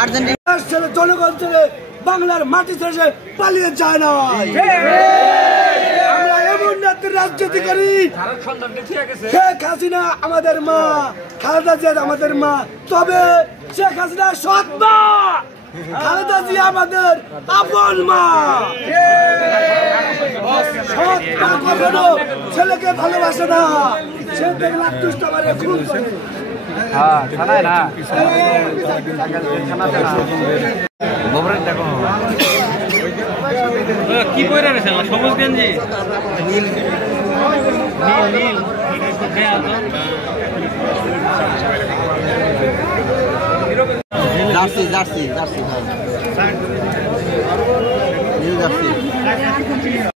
Argentina জনগণ ছেড়ে বাংলার মাটি ছেড়ে পালিয়ে যায় না। আমরা এমন নেত্রীর রাজনীতি করি। শেখ হাসিনা আমাদের মা, খালেদা জিয়া আমাদের মা, তবে শেখ হাসিনা সৎ মা, খালেদা জিয়া আমাদের আপন মা। সৎ মা কখনো ছেলেকে ভালোবাসে না, সে দেখলে দুষ্ট মারে খুন করে। কি পরে রয়েছে সবুজ গেঞ্জি জার্সি জার্সি জার্সি জার্সি